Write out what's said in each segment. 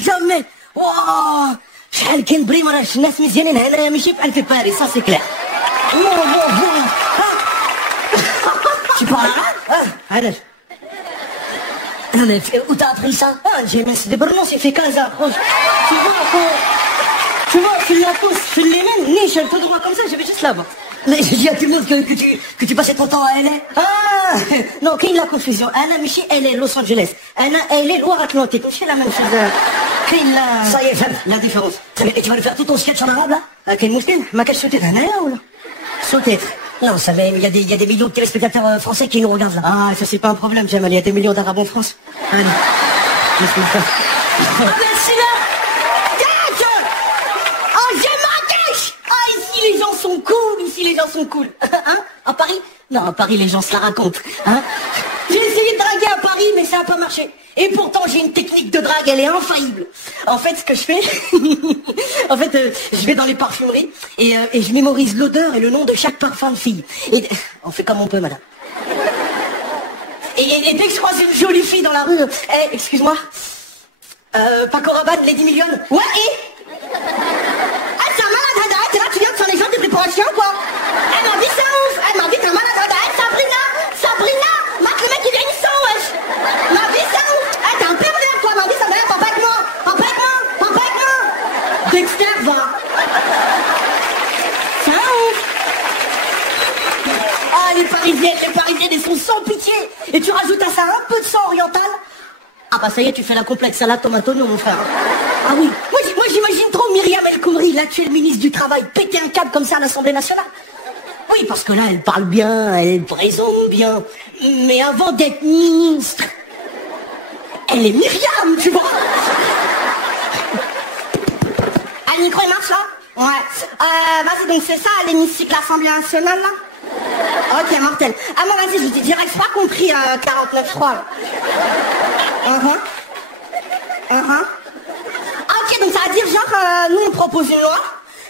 jamais. Waouh, شحال كان بري ما راهش الناس مزيانين هنايا ماشي بحال في باريس ça c'est clair. Tu parles arabe? علاش؟ Où t'as appris ça? J'ai mis des burnons, j'ai fait 15 ans. Tu vois, je la pousse, je les mène, ni je tout droit comme ça, je vais juste là-bas. Mais je dis à tout le monde que tu passais ton temps à LA. Ah non, qu'il y a la confusion. Anna Michi, elle est Los Angeles. Anna, elle est Loire-Atlantique. C'est la même chose. Ça y est, j'aime la différence. Et tu vas le faire tout ton sketch en arabe là? Quel mousquin? Ma cache sauter d'un ou là? Sauter. Non, ça va, il y a des millions de téléspectateurs français qui nous regardent là. Ah, ça c'est pas un problème, Jamal, il y a des millions d'arabes en France. Allez, laisse-moi faire. Merci là. Oh, j'ai ma cache. Ah, ici les gens sont cool, Hein? À Paris? Non, à Paris les gens se la racontent. Hein? J'ai essayé de draguer à Paris, mais ça n'a pas marché. Et pourtant, j'ai une technique de drague, elle est infaillible. En fait, ce que je fais, je vais dans les parfumeries et je mémorise l'odeur et le nom de chaque parfum de fille. Et on fait comme on peut, madame. Et dès que je croise une jolie fille dans la rue, excuse-moi, Paco Rabanne, Lady Million. Ouais, et c'est un malade, t'es là, tu viens de faire les gens des préparations, quoi. Elle m'a dit c'est ouf, elle m'a dit t'es un malade, Sabrina, Marc, le mec il vient une sang, wesh. Elle m'a dit c'est ouf, t'es un pervers, toi, elle m'a dit ça va, pas avec moi. Dexter, va. C'est ouf. Ah, les Parisiennes, elles sont sans pitié. Et tu rajoutes à ça un peu de sang oriental. Ah bah ça y est, tu fais la complète salade tomate oignon, mon frère. Ah oui, moi j'imagine trop Myriam El Khomri, l'actuelle ministre du Travail, péter un câble comme ça à l'Assemblée nationale. Oui, parce que là, elle parle bien, elle présente bien. Mais avant d'être ministre, elle est Myriam, tu vois. Ah, le micro, il marche là? Ouais. Vas-y, donc c'est ça, l'hémicycle l'Assemblée nationale, là? Ok, mortel. Ah, moi, vas-y, je vous dis direct, j'ai pas compris 49.3, là. Ok, donc ça veut dire, genre, nous, on propose une loi,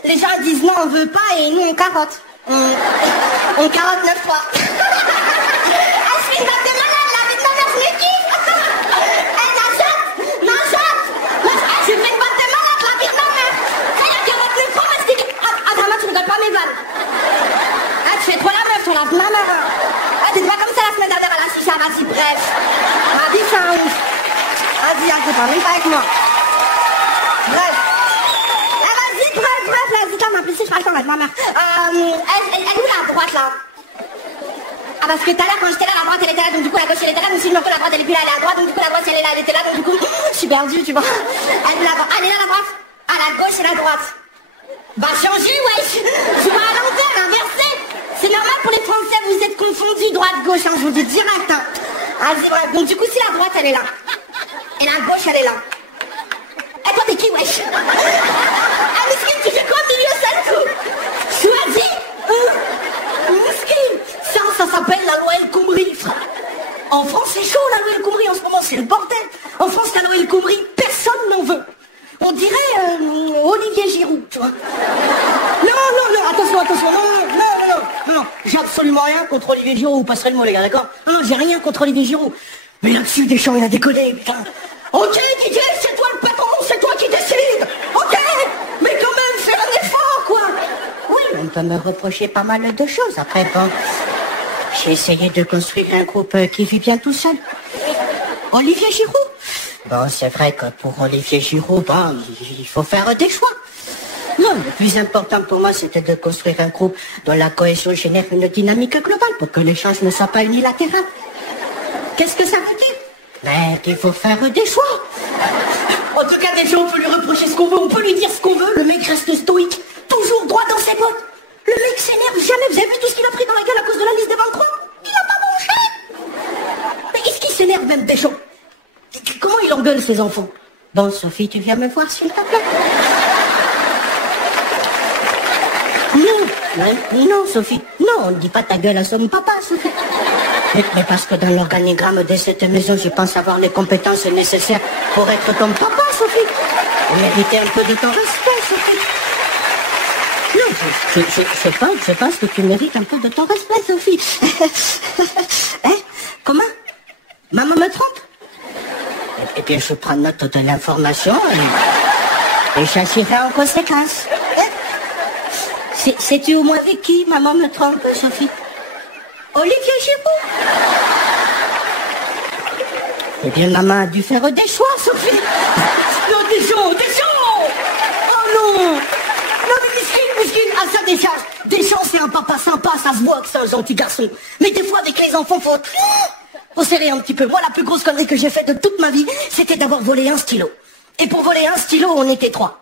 les gens disent non, on veut pas, et nous, on carotte. On 49.3. Ah, je fais une date de malade, là, avec ma mère, je me kiffe. Elle m'achète. Ah, je fais une boîte de malade, là, avec ma mère. Elle a 49.3, moi, je dis, attends, tu regardes pas mes vannes. Ah, tu fais trop la meuf, on lave ma mère. Ah, t'es pas comme ça la semaine dernière à la chicha, vas-y, bref. Vas-y, c'est un ouf. Vas-y, arrête pas, même pas avec moi. Bref. Vas-y, là, ma piscine, je parle avec ma mère. Elle est où la droite, là? Ah, parce que tout à l'heure, quand j'étais là, la droite, elle était là, donc du coup, la gauche, elle était là, donc si je me retrouve, la droite, elle est plus là, elle est à droite, donc du coup, la droite, elle est là, elle était là, donc du coup, je suis perdue, tu vois. Elle est là, elle est là, la droite. Ah, la gauche et la droite. Bah, changez, wesh. Tu vas à l'envers, inversé. C'est normal pour les Français, vous êtes confondus, droite-gauche, hein, je vous dis direct, hein. Vas-y, bref. Donc du coup, si la droite, elle est là, et la gauche, elle est là. Et toi, t'es qui, wesh? Ah, Miskine, tu fais quoi au milieu, seul coup? Choisis Miskine. Ça s'appelle la loi El Khomri, frère. En France, c'est chaud, la loi El Khomri, en ce moment, c'est le bordel. En France, la loi El Khomri, personne n'en veut. On dirait Olivier Giroud, tu vois. Non, attention, non. J'ai absolument rien contre Olivier Giroud, vous passerez le mot, les gars, d'accord? Non, j'ai rien contre Olivier Giroud. Mais là-dessus, Deschamps, il a déconné, putain. Ok, Didier, c'est toi le patron, c'est toi qui décide. Ok, mais quand même, fais un effort, quoi. Oui, on peut me reprocher pas mal de choses. Après, bon, j'ai essayé de construire un groupe qui vit bien tout seul. Olivier Giroud. Bon, c'est vrai que pour Olivier Giroud, bon, il faut faire des choix. Non, le plus important pour moi, c'était de construire un groupe dont la cohésion génère une dynamique globale pour que l'échange ne soit pas unilatéral. Qu'est-ce que ça veut dire? Mais qu'il faut faire des choix. En tout cas, déjà, on peut lui reprocher ce qu'on veut, on peut lui dire ce qu'on veut. Le mec reste stoïque, toujours droit dans ses bottes. Le mec s'énerve jamais. Vous avez vu tout ce qu'il a pris dans la gueule à cause de la liste des 23? Il a pas mangé. Mais est-ce qu'il s'énerve même, Deschamps? Comment il engueule ses enfants? Bon, Sophie, tu viens me voir, s'il te plaît? Non, Sophie. Non, on ne dit pas ta gueule à son papa, Sophie. Mais parce que dans l'organigramme de cette maison, je pense avoir les compétences nécessaires pour être ton papa, Sophie. Vous méritez un peu de ton respect, Sophie. Non, je pense que tu mérites un peu de ton respect, Sophie. Hein? Comment? Maman me trompe? Et Ok, je prends note de l'information et j'agirai en conséquence. Sais-tu au moins avec qui maman me trompe, Sophie? Olivier Giroud. Eh bien, maman a dû faire des choix, Sophie. Non, Deschamps. Oh non. Non, mais Miskine, à ça décharge. Deschamps, c'est un papa sympa, ça se voit que c'est un gentil garçon. Mais des fois, avec les enfants, faut serrer un petit peu. Moi, la plus grosse connerie que j'ai faite de toute ma vie, c'était d'avoir volé un stylo. Et pour voler un stylo, on était 3.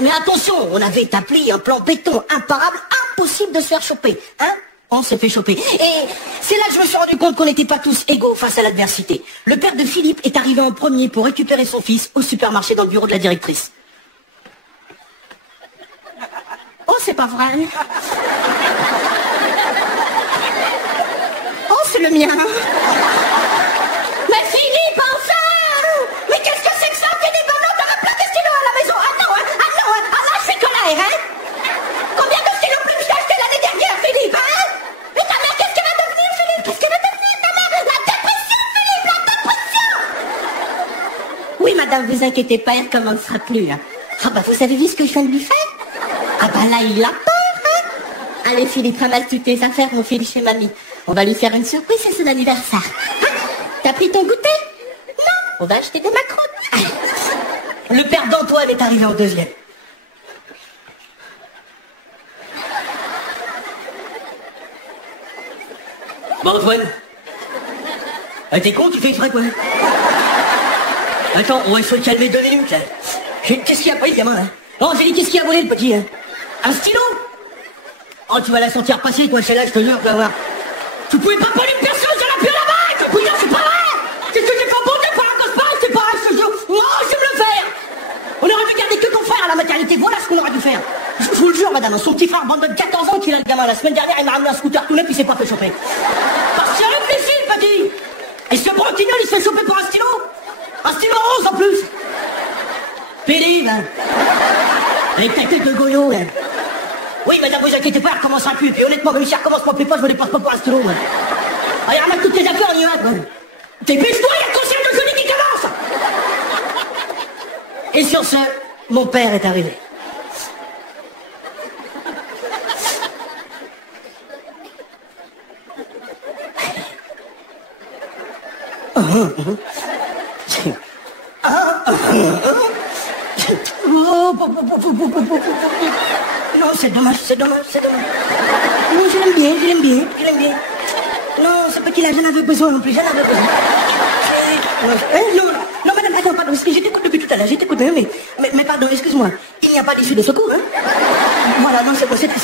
Mais attention, on avait établi un plan béton imparable, impossible de se faire choper. Hein? On s'est fait choper. Et c'est là que je me suis rendu compte qu'on n'était pas tous égaux face à l'adversité. Le père de Philippe est arrivé en premier pour récupérer son fils au supermarché dans le bureau de la directrice. Oh, c'est pas vrai. Oh, c'est le mien. Mais Philippe, enfin! Mais qu'est-ce que c'est que ça? Philippe, non, t'aurais plein de stylos à la maison. Ah non, là, je suis colère, hein? Combien de stylos plus j'ai acheté l'année dernière, Philippe, hein? Mais ta mère, qu'est-ce qu'elle va devenir, Philippe? Qu'est-ce qu'elle va devenir, ta mère? La dépression, Philippe, la dépression! Oui, madame, vous inquiétez pas, elle commencera plus, hein. Ah bah, vous avez vu ce que je viens de lui faire? Ah bah là, il a peur, hein? Allez, Philippe, ramasse toutes tes affaires, mon fils, chez mamie. On va lui faire une surprise, c'est son anniversaire. Hein? T'as pris ton goûter? Non, on va acheter des macrones. Le père d'Antoine est arrivé en deuxième. Bon, Antoine. Ah, t'es con, tu fais exprès, quoi. Attends, on va se calmer 2 minutes, là. Qu'est-ce qu'il a pris, le gamin, là? Non, j'ai dit, qu'est-ce qu'il a volé, le petit, hein? Un stylo? Oh, tu vas la sentir passer, quoi, celle-là, je te jure, tu vas voir. Tu pouvais pas voler une personne, j'en ai plus à la bague! Putain, c'est pas vrai! Qu'est-ce que j'ai fait? Bon, t'es pas un gosse pareil, c'est pareil, je te jure! Non, je vais le faire! On aurait dû garder que ton frère à la maternité, voilà ce qu'on aurait dû faire! Je vous le jure, madame, son petit frère abandonne de 14 ans qu'il a le gamin. La semaine dernière, il m'a ramené un scooter tout neuf, il s'est pas fait choper. Parce qu'il a réfléchi, le petit! Et ce broquignol, il se fait choper pour un stylo! Un stylo rose, en plus! Pédé, hein! Avec ta tête de goyot, hein! Oui, madame, vous inquiétez pas, elle recommencera plus. Et puis honnêtement, même si elle recommence, moi, plus pas, je me dépasse pas pour un stylo, hein! Allez, ramasse toutes tes affaires, on y va, quoi! Dépêche-toi, il y a le concert de jeudi qui commence! Et sur ce, mon père est arrivé. Non, c'est dommage. Non, je l'aime bien. Non, ce petit-là, j'en avais besoin non plus, Non, madame, attends, pardon, parce que je t'écoute depuis tout à l'heure, mais pardon, excuse-moi, il n'y a pas d'issue de secours, hein? Voilà, non, c'est bon, c'est ma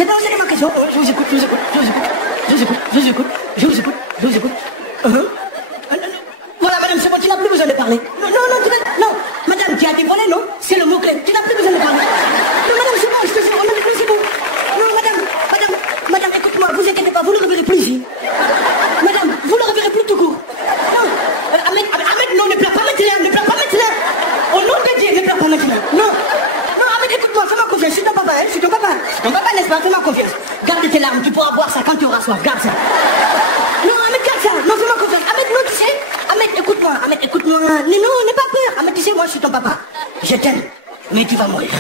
question. Je vous écoute. Voilà, madame, c'est bon, tu n'as plus besoin de parler. Non, madame, tu as été volée, non? C'est le mot-clé, tu n'as plus besoin de parler. Non, madame, c'est bon, je te jure, non, c'est bon. Non, madame, écoute-moi, vous inquiétez pas, vous ne le reverrez plus ici. Madame, vous ne le reverrez plus tout court. Non, Ahmed, non, ne pleure pas maintenant. Au nom de Dieu, ne pleure pas maintenant. Non, Ahmed, écoute-moi, fais-moi confiance, je suis ton papa, Ton papa, n'est-ce pas, fais-moi confiance. Garde tes larmes, tu pourras boire ça quand tu auras soif, garde ça. Non, Ahmed, garde ça, non, fais-moi confiance. Ahmed, non, tu sais, Ahmed, écoute-moi. Non, n'aie pas peur. Ahmed, tu sais, moi, je suis ton papa. Je t'aime, mais tu vas mourir.